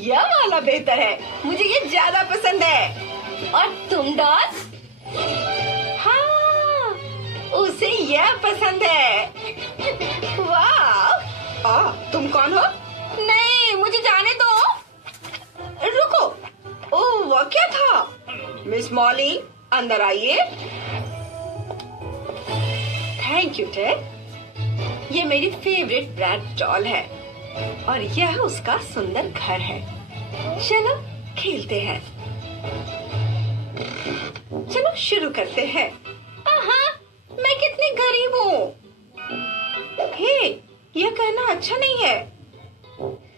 यह वाला बेहतर है, मुझे ये ज्यादा पसंद है। और तुम डॉल? हाँ, उसे यह पसंद है। वाह, तुम कौन हो? नहीं, मुझे जाने दो। रुको, ओह वह क्या था? मिस मॉली, अंदर आइए। Thank you Ted. ये मेरी फेवरेट ब्रैड डॉल है और यह उसका सुंदर घर है। चलो खेलते हैं। चलो शुरू करते हैं। मैं कितनी गरीब हूँ। हे, यह कहना अच्छा नहीं है।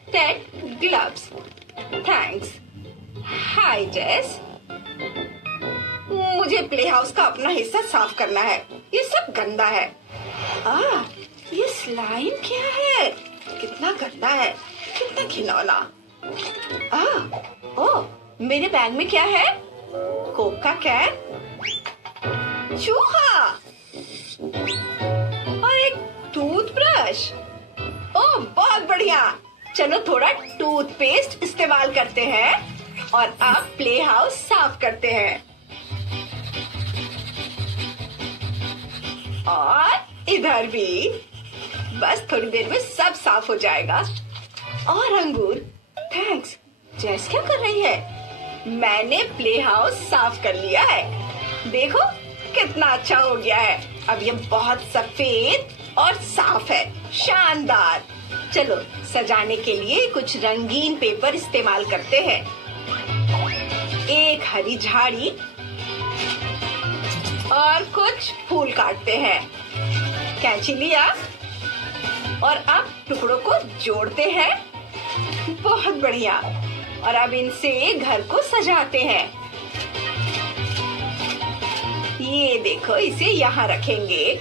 Ted, gloves. थैंक्स। हाय जेस। मुझे प्ले हाउस का अपना हिस्सा साफ करना है, ये सब गंदा है। ये स्लाइम क्या है? कितना गंदा है, कितना घिनौना। ओह, मेरे बैग में क्या है? कोक का कैन, चूहा और एक टूथब्रश। ओह बहुत बढ़िया। चलो थोड़ा टूथपेस्ट इस्तेमाल करते हैं और अब प्ले हाउस साफ करते हैं। और इधर भी। बस थोड़ी देर में सब साफ हो जाएगा। और अंगूर। थैंक्स। जेस क्या कर रही है? मैंने प्ले हाउस साफ कर लिया है। देखो कितना अच्छा हो गया है। अब ये बहुत सफेद और साफ है। शानदार। चलो सजाने के लिए कुछ रंगीन पेपर इस्तेमाल करते हैं। एक हरी झाड़ी और कुछ फूल काटते हैं। कैंची लिया और अब टुकड़ों को जोड़ते हैं। बहुत बढ़िया। और अब इनसे घर को सजाते हैं। ये देखो, इसे यहाँ रखेंगे।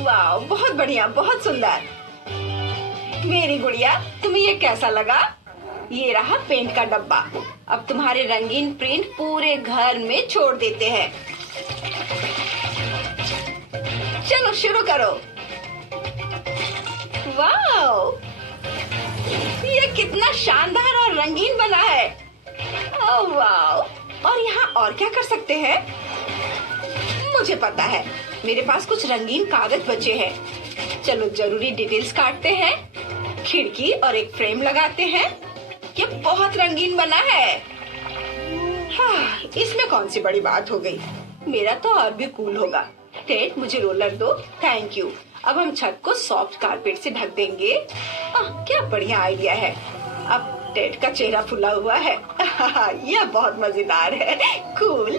वाह, बहुत बढ़िया, बहुत सुंदर। मेरी गुड़िया, तुम्हें ये कैसा लगा? ये रहा पेंट का डब्बा। अब तुम्हारे रंगीन प्रिंट पूरे घर में छोड़ देते हैं। चलो शुरू करो। वाह, ये कितना शानदार और रंगीन बना है। ओह वाह। और यहाँ और क्या कर सकते हैं? मुझे पता है, मेरे पास कुछ रंगीन कागज बचे हैं। चलो जरूरी डिटेल्स काटते हैं। खिड़की और एक फ्रेम लगाते हैं। ये बहुत रंगीन बना है। हाँ, इसमें कौन सी बड़ी बात हो गई। मेरा तो और भी कूल होगा। टेड, मुझे रोलर दो। Thank you. अब हम छत को सॉफ्ट कारपेट से ढक देंगे। क्या बढ़िया आइडिया है। अब टेड का चेहरा फुला हुआ है। यह बहुत मजेदार है। कूल।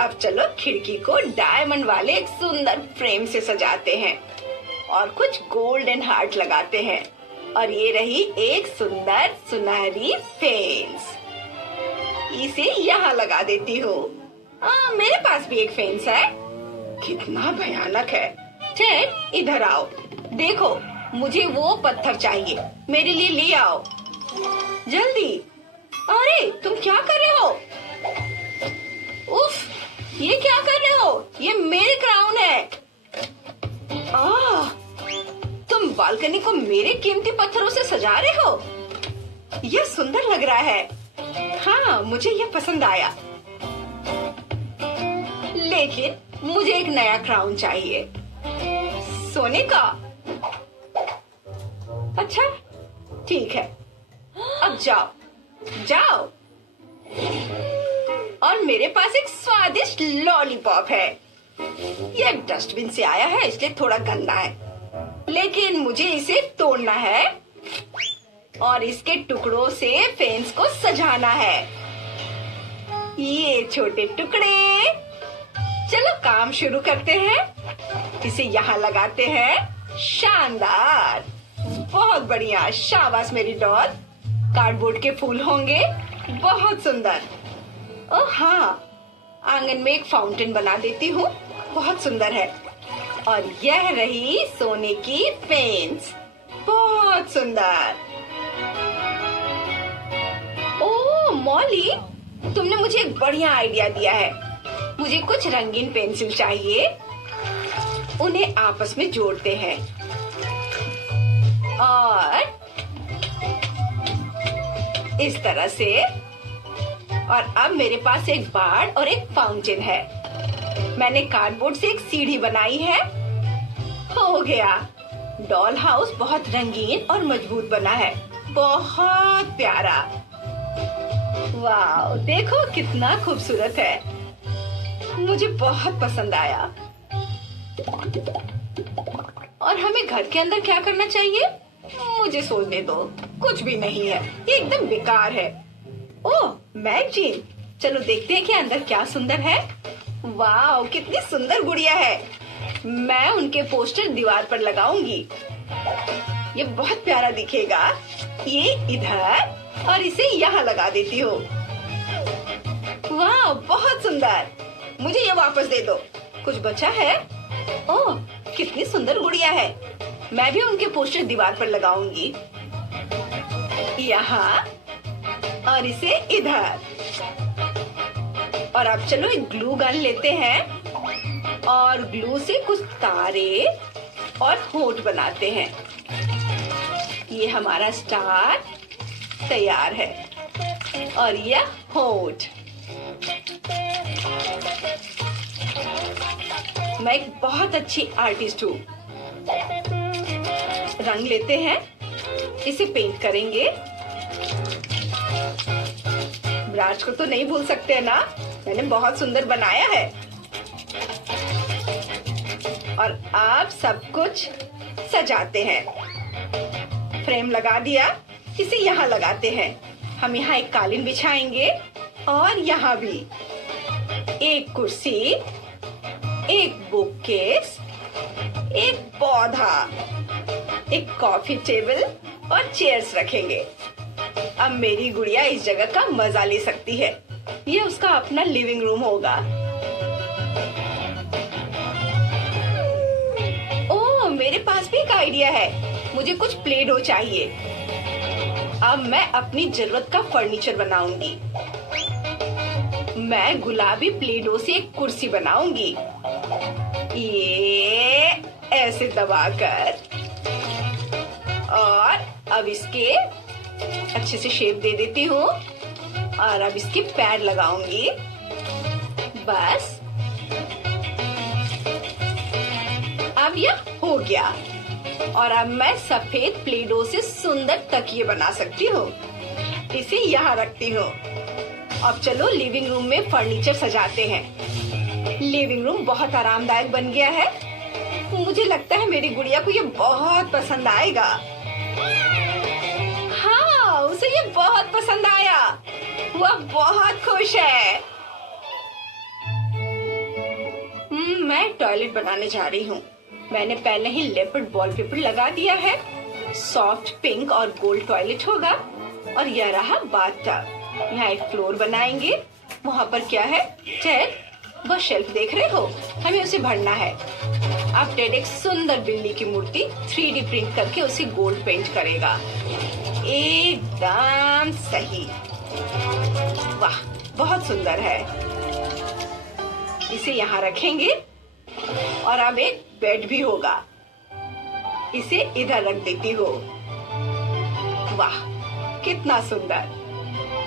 अब चलो खिड़की को डायमंड वाले एक सुंदर फ्रेम से सजाते हैं और कुछ गोल्डन हार्ट लगाते हैं। और ये रही एक सुंदर सुनहरी फेंस। इसे यहाँ लगा देती हूँ। मेरे पास भी एक फेंस है। कितना भयानक है। टेड, इधर आओ। देखो, मुझे वो पत्थर चाहिए। मेरे लिए ले आओ जल्दी। अरे तुम क्या कर रहे हो? उफ, ये क्या कर रहे हो? ये मेरी क्राउन है। तुम बालकनी को मेरे कीमती पत्थरों से सजा रहे हो? यह सुंदर लग रहा है। हाँ, मुझे यह पसंद आया। लेकिन मुझे एक नया क्राउन चाहिए, सोने का। अच्छा ठीक है, अब जाओ जाओ। और मेरे पास एक स्वादिष्ट लॉलीपॉप है। यह डस्टबिन से आया है, इसलिए थोड़ा गंदा है, लेकिन मुझे इसे तोड़ना है और इसके टुकड़ों से फेंस को सजाना है। ये छोटे टुकड़े। चलो काम शुरू करते हैं। इसे यहाँ लगाते हैं। शानदार, बहुत बढ़िया। शाबाश मेरी डॉल। कार्डबोर्ड के फूल होंगे। बहुत सुंदर। ओह हाँ, आंगन में एक फाउंटेन बना देती हूँ। बहुत सुंदर है। और यह रही सोने की फेंस। बहुत सुंदर। ओह मॉली, तुमने मुझे एक बढ़िया आइडिया दिया है। मुझे कुछ रंगीन पेंसिल चाहिए। उन्हें आपस में जोड़ते हैं और इस तरह से। और अब मेरे पास एक बाड़ और एक फाउंटेन है। मैंने कार्डबोर्ड से एक सीढ़ी बनाई है। हो गया। डॉल हाउस बहुत रंगीन और मजबूत बना है। बहुत प्यारा। वाह, देखो कितना खूबसूरत है। मुझे बहुत पसंद आया। और हमें घर के अंदर क्या करना चाहिए? मुझे सोचने दो। कुछ भी नहीं है, ये एकदम बेकार है। ओह, मैगजीन। चलो देखते हैं कि अंदर क्या सुंदर है। वाह, कितनी सुंदर गुड़िया है। मैं उनके पोस्टर दीवार पर लगाऊंगी। ये बहुत प्यारा दिखेगा। ये इधर और इसे यहाँ लगा देती हूँ। वाह, बहुत सुंदर। मुझे ये वापस दे दो। कुछ बचा है? ओह, कितनी सुंदर गुड़िया है। मैं भी उनके पोस्टर दीवार पर लगाऊंगी। यहाँ और इसे इधर। और अब चलो एक ग्लू गन लेते हैं और ग्लू से कुछ तारे और होंठ बनाते हैं। ये हमारा स्टार तैयार है और यह होंठ। मैं एक बहुत अच्छी आर्टिस्ट हूँ। रंग लेते हैं, इसे पेंट करेंगे। ब्रांच को तो नहीं भूल सकते ना, मैंने बहुत सुंदर बनाया है। और अब सब कुछ सजाते हैं। फ्रेम लगा दिया, इसे यहाँ लगाते हैं। हम यहाँ एक कालीन बिछाएंगे और यहाँ भी एक कुर्सी, एक बुककेस, एक पौधा, एक कॉफी टेबल और चेयर्स रखेंगे। अब मेरी गुड़िया इस जगह का मजा ले सकती है। ये उसका अपना लिविंग रूम होगा। ओह, मेरे पास भी एक आइडिया है। मुझे कुछ प्ले डो चाहिए। अब मैं अपनी जरूरत का फर्नीचर बनाऊंगी। मैं गुलाबी प्ले डो से एक कुर्सी बनाऊंगी। ये ऐसे दबाकर, और अब इसके अच्छे से शेप दे देती हूँ। और अब इसके पैर लगाऊंगी। बस, अब यह हो गया। और अब मैं सफेद प्लेडो से सुंदर तकिए बना सकती हूँ। इसे यहाँ रखती हूँ। अब चलो लिविंग रूम में फर्नीचर सजाते हैं। लिविंग रूम बहुत आरामदायक बन गया है। मुझे लगता है मेरी गुड़िया को ये बहुत पसंद आएगा। हाँ, उसे ये बहुत पसंद आया। वह बहुत खुश है। मैं टॉयलेट बनाने जा रही हूँ। मैंने पहले ही लेपर्ड वॉलपेपर लगा दिया है। सॉफ्ट पिंक और गोल्ड टॉयलेट होगा। और यह रहा बाथटब। यहाँ एक फ्लोर बनाएंगे। वहाँ पर क्या है? टेड, वह शेल्फ देख रहे हो? हमें उसे भरना है। अब टेड एक सुंदर बिल्ली की मूर्ति 3D प्रिंट करके उसे गोल्ड पेंट करेगा। एकदम सही। वाह, बहुत सुंदर है। इसे यहाँ रखेंगे। और अब एक बेड भी होगा। इसे इधर रख देती हो। वाह, कितना सुंदर।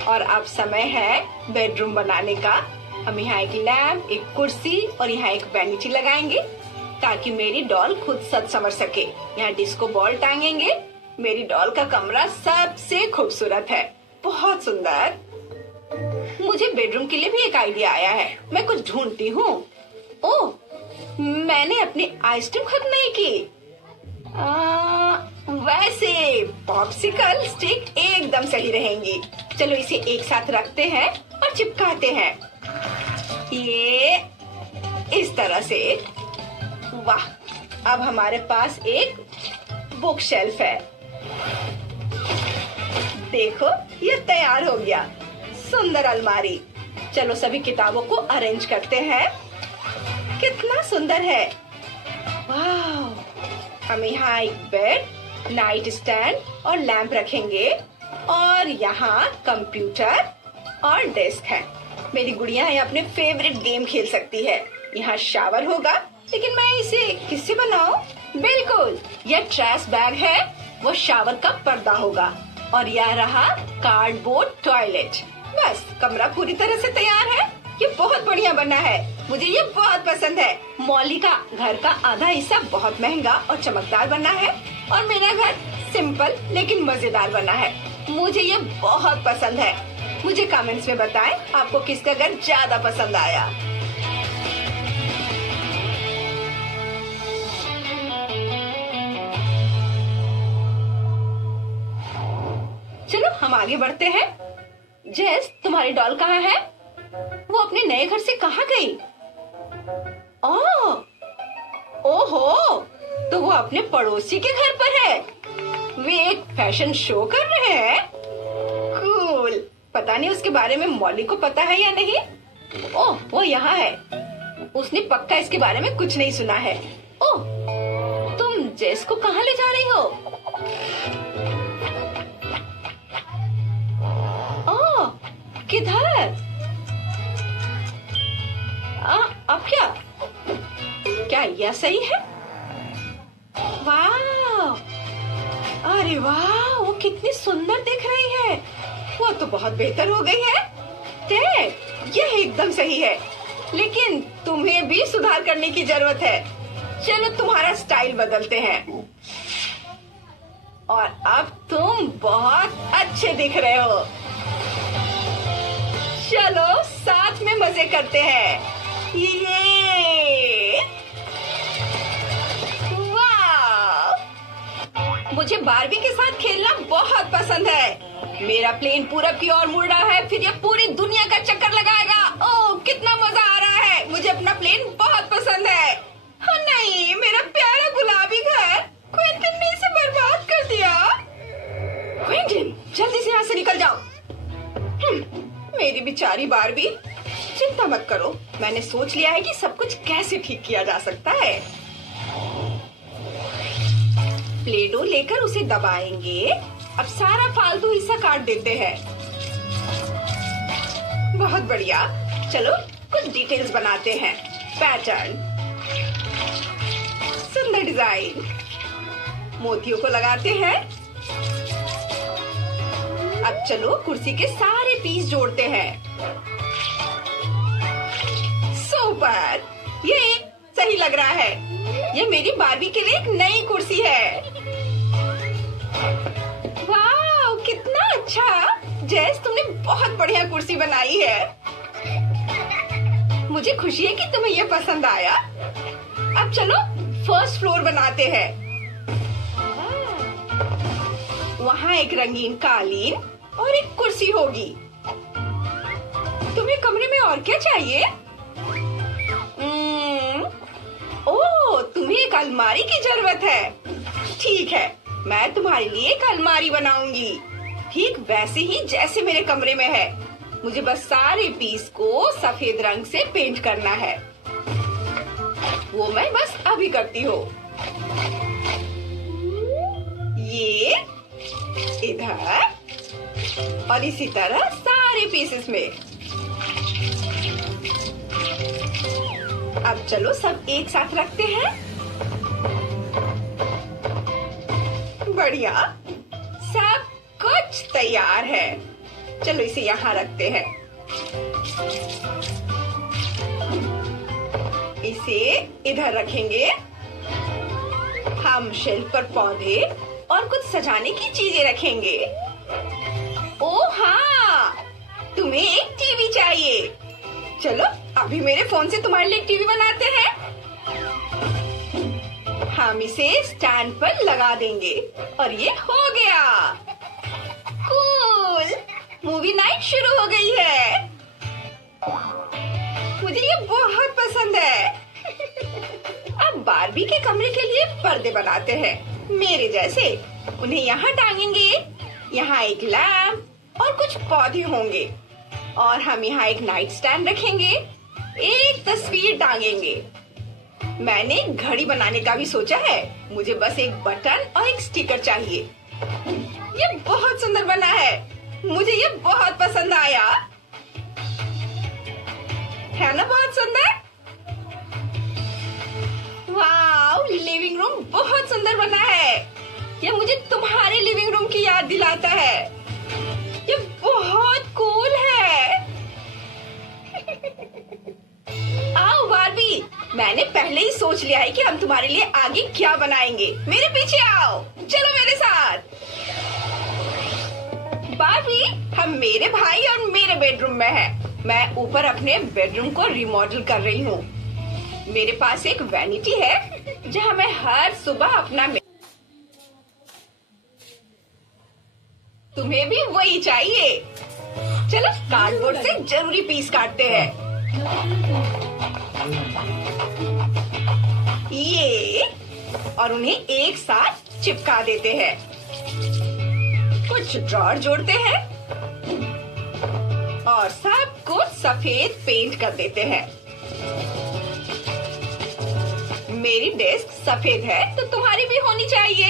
और अब समय है बेडरूम बनाने का। हम यहाँ एक लैम्प, एक कुर्सी और यहाँ एक वैनिटी लगाएंगे ताकि मेरी डॉल खुद सज संवर सके। यहाँ डिस्को बॉल टांगेंगे। मेरी डॉल का कमरा सबसे खूबसूरत है। बहुत सुंदर। मुझे बेडरूम के लिए भी एक आइडिया आया है। मैं कुछ ढूंढती हूँ। ओह, मैंने अपनी आइसक्रीम खत्म नहीं की। वैसे पॉप्सिकल स्टिक एकदम सही रहेंगी। चलो इसे एक साथ रखते हैं और चिपकाते हैं। ये इस तरह से। वाह, अब हमारे पास एक बुक शेल्फ है। देखो, ये तैयार हो गया। सुंदर अलमारी। चलो सभी किताबों को अरेंज करते हैं। कितना सुंदर है। वाह, हम यहाँ एक बेड, नाइट स्टैंड और लैंप रखेंगे। और यहाँ कंप्यूटर और डेस्क है। मेरी गुड़िया यहाँ अपने फेवरेट गेम खेल सकती है। यहाँ शावर होगा, लेकिन मैं इसे किससे बनाऊं? बिल्कुल, यह ट्रैश बैग है। वो शावर का पर्दा होगा। और यह रहा कार्डबोर्ड टॉयलेट। बस कमरा पूरी तरह से तैयार है। ये बहुत बढ़िया बना है, मुझे ये बहुत पसंद है। मॉली का घर का आधा हिस्सा बहुत महंगा और चमकदार बना है और मेरा घर सिंपल लेकिन मजेदार बना है। मुझे ये बहुत पसंद है। मुझे कमेंट्स में बताएं आपको किसका घर ज्यादा पसंद आया। चलो हम आगे बढ़ते हैं। जेस, तुम्हारी डॉल कहाँ है? वो अपने नए घर से कहाँ गई? ओहो, तो वो अपने पड़ोसी के घर पर है। वे एक फैशन शो कर रहे हैं। कूल। पता नहीं उसके बारे में मॉली को पता है या नहीं। ओह, वो यहाँ है। उसने पक्का इसके बारे में कुछ नहीं सुना है। ओह, तुम जेस को कहाँ ले जा रही हो? ओह, किधर? अब क्या यह सही है? वाह, अरे वाह, वो कितनी सुंदर दिख रही है। वो तो बहुत बेहतर हो गई है। टेड, यह एकदम सही है, लेकिन तुम्हें भी सुधार करने की जरूरत है। चलो तुम्हारा स्टाइल बदलते हैं। और अब तुम बहुत अच्छे दिख रहे हो। चलो साथ में मजे करते हैं। ये वाह, मुझे बारबी के साथ खेलना बहुत पसंद है। मेरा प्लेन पूरब की ओर मुड़ रहा है, फिर ये पूरी दुनिया का चक्कर लगाएगा। ओह, कितना मजा आ रहा है। मुझे अपना प्लेन बहुत पसंद है। हाँ नहीं, मेरा प्यारा गुलाबी घर क्विंटन ने इसे बर्बाद कर दिया। क्विंटन, जल्दी से यहाँ से निकल जाओ। मेरी बेचारी बारबी। चिंता मत करो, मैंने सोच लिया है कि सब कुछ कैसे ठीक किया जा सकता है। प्लेडो लेकर उसे दबाएंगे। अब सारा फालतू हिस्सा काट देते हैं। बहुत बढ़िया। चलो कुछ डिटेल्स बनाते हैं। पैटर्न, सुंदर डिजाइन, मोतियों को लगाते हैं। अब चलो कुर्सी के सारे पीस जोड़ते हैं। सुपर, ये सही लग रहा है। ये मेरी बारबी के लिए एक नई कुर्सी है। वाह, कितना अच्छा। जेस, तुमने बहुत बढ़िया कुर्सी बनाई है। मुझे खुशी है कि तुम्हें यह पसंद आया। अब चलो फर्स्ट फ्लोर बनाते हैं। वहाँ एक रंगीन कालीन और एक कुर्सी होगी। तुम्हें कमरे में और क्या चाहिए? ओह, तुम्हें एक अलमारी की जरूरत है। ठीक है, मैं तुम्हारे लिए एक अलमारी बनाऊंगी, ठीक वैसे ही जैसे मेरे कमरे में है। मुझे बस सारे पीस को सफेद रंग से पेंट करना है। वो मैं बस अभी करती हूँ। ये इधर और इसी तरह सारे पीसेस में। अब चलो सब एक साथ रखते हैं। बढ़िया, सब कुछ तैयार है। चलो इसे यहाँ रखते हैं। इसे इधर रखेंगे। हम शेल्फ पर पौधे और कुछ सजाने की चीजें रखेंगे। ओह हाँ, तुम्हें एक टीवी चाहिए। चलो अभी मेरे फोन से तुम्हारे लिए टीवी बनाते हैं। हम इसे स्टैंड पर लगा देंगे और ये हो गया। कूल, मूवी नाइट शुरू हो गई है। मुझे ये बहुत पसंद है। अब बारबी के कमरे के लिए पर्दे बनाते हैं, मेरे जैसे। उन्हें यहाँ टांगेंगे। यहाँ एक लैम्प और कुछ पौधे होंगे और हम यहाँ एक नाइट स्टैंड रखेंगे। एक तस्वीर टांगेंगे। मैंने घड़ी बनाने का भी सोचा है। मुझे बस एक बटन और एक स्टिकर चाहिए। ये बहुत सुंदर बना है। मुझे ये बहुत पसंद आया। है ना बहुत सुंदर? वाव, लिविंग रूम बहुत सुंदर बना है। ये मुझे तुम्हारे लिविंग रूम की याद दिला आता है। ये बहुत कूल है। आओ बार्बी, मैंने पहले ही सोच लिया है कि हम तुम्हारे लिए आगे क्या बनाएंगे। मेरे पीछे आओ, चलो मेरे साथ। बार्बी, हम मेरे भाई और मेरे बेडरूम में हैं। मैं ऊपर अपने बेडरूम को रिमॉडल कर रही हूँ। मेरे पास एक वैनिटी है जहाँ मैं हर सुबह अपना तुम्हें भी वही चाहिए। चलो कार्डबोर्ड से जरूरी पीस काटते हैं। ये और उन्हें एक साथ चिपका देते हैं। कुछ ड्रॉर जोड़ते हैं और सबको सफेद पेंट कर देते हैं। मेरी डेस्क सफेद है तो तुम्हारी भी होनी चाहिए,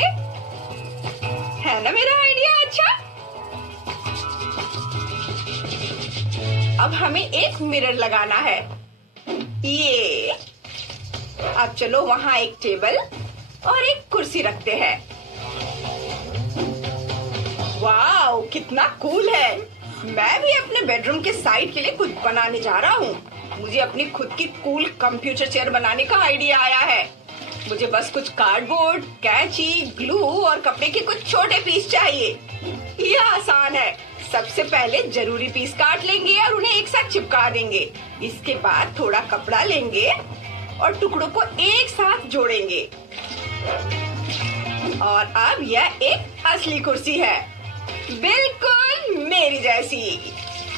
है ना मेरा आइडिया अच्छा? अब हमें एक मिरर लगाना है। ये अब चलो वहाँ एक टेबल और एक कुर्सी रखते हैं। वाओ, कितना कूल है। मैं भी अपने बेडरूम के साइड के लिए कुछ बनाने जा रहा हूँ। मुझे अपनी खुद की कूल कंप्यूटर चेयर बनाने का आइडिया आया है। मुझे बस कुछ कार्डबोर्ड, कैंची, ग्लू और कपड़े के कुछ छोटे पीस चाहिए। यह आसान है। सबसे पहले जरूरी पीस काट लेंगे और उन्हें एक साथ चिपका देंगे। इसके बाद थोड़ा कपड़ा लेंगे और टुकड़ों को एक साथ जोड़ेंगे। और अब यह एक असली कुर्सी है, बिल्कुल मेरी जैसी।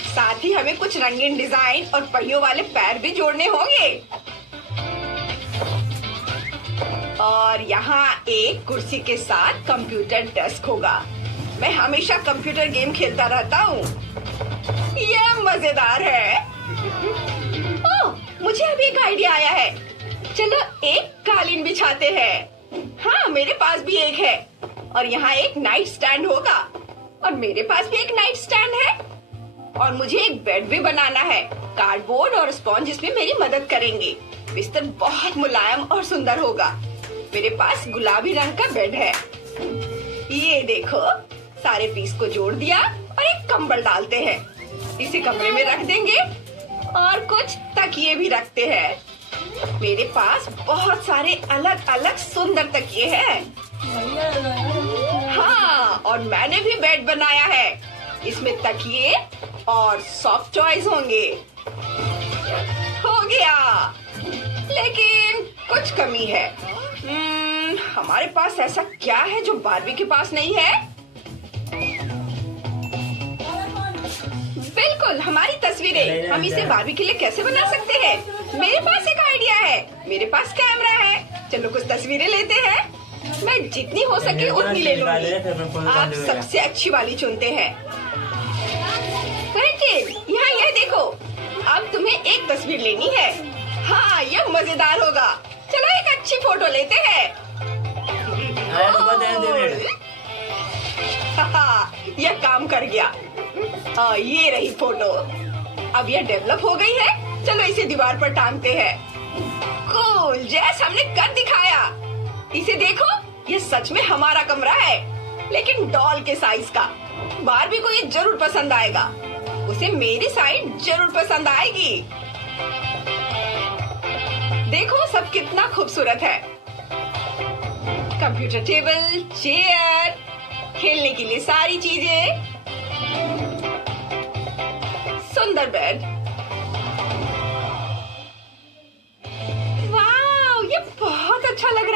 साथ ही हमें कुछ रंगीन डिजाइन और पहियों वाले पैर भी जोड़ने होंगे। और यहाँ एक कुर्सी के साथ कंप्यूटर डेस्क होगा। मैं हमेशा कंप्यूटर गेम खेलता रहता हूँ। यह मजेदार है। ओह, मुझे अभी एक आइडिया आया है। चलो एक कालीन बिछाते हैं। हाँ, मेरे पास भी एक है। और यहाँ एक नाइट स्टैंड होगा। और मेरे पास भी एक नाइट स्टैंड है। और मुझे एक बेड भी बनाना है। कार्डबोर्ड और स्पॉन्ज इसमें मेरी मदद करेंगे। बिस्तर बहुत मुलायम और सुंदर होगा। मेरे पास गुलाबी रंग का बेड है। ये देखो, सारे पीस को जोड़ दिया और एक कंबल डालते हैं। इसे कमरे में रख देंगे और कुछ तकिए भी रखते हैं। मेरे पास बहुत सारे अलग अलग सुंदर तकिए हैं। हाँ, और मैंने भी बेड बनाया है। इसमें तकिए और सॉफ्ट टॉयज होंगे। हो गया, लेकिन कुछ कमी है। हमारे पास ऐसा क्या है जो बार्बी के पास नहीं है? बिल्कुल, हमारी तस्वीरें। हम इसे बार्बी के लिए कैसे बना सकते हैं? मेरे पास एक आइडिया है। मेरे पास कैमरा है। चलो कुछ तस्वीरें लेते हैं। मैं जितनी हो सके उतनी ले लूंगी। आप सबसे अच्छी वाली चुनते हैं। यहाँ यह देखो, अब तुम्हें एक तस्वीर लेनी है। हाँ, यह मजेदार होगा। चलो एक अच्छी फोटो लेते हैं। यह काम कर गया। ये रही फोटो। अब यह डेवलप हो गई है। चलो इसे दीवार पर टांगते हैं। कूल, जैसा हमने कर दिखाया। इसे देखो, ये सच में हमारा कमरा है, लेकिन डॉल के साइज का। बार्बी को ये जरूर पसंद आएगा। उसे मेरी साइड जरूर पसंद आएगी। देखो सब कितना खूबसूरत है। कंप्यूटर टेबल, चेयर, खेलने के लिए सारी चीजें, सुंदर बेड। वाह, ये बहुत अच्छा लग रहा है।